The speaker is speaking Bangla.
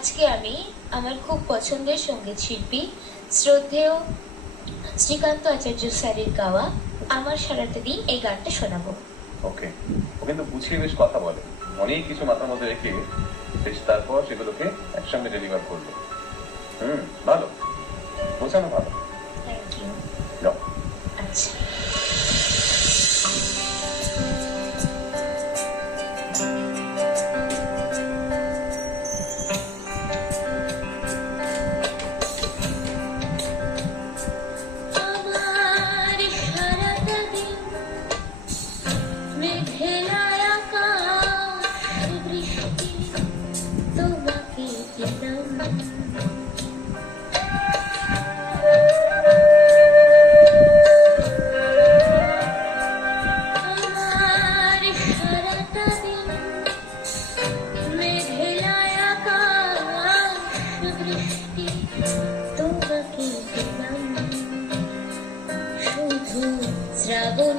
আজকে আমি আমার খুব পছন্দের সঙ্গীত শিল্পী শ্রদ্ধেয় শ্রীকান্ত আচার্য স্যারের গাওয়া আমার সারাটা দিন এই গানটা শোনাবো। ওকে, ও কিন্তু গুছিয়ে বেশ কথা বলে, অনেক কিছু মাথার মধ্যে রেখে বেশ তারপর সেগুলোকে একসঙ্গে ডেলিভার করলো। ভালো বোঝানো, ভালো। Thank you. যাও। আচ্ছা, শ্রাবণ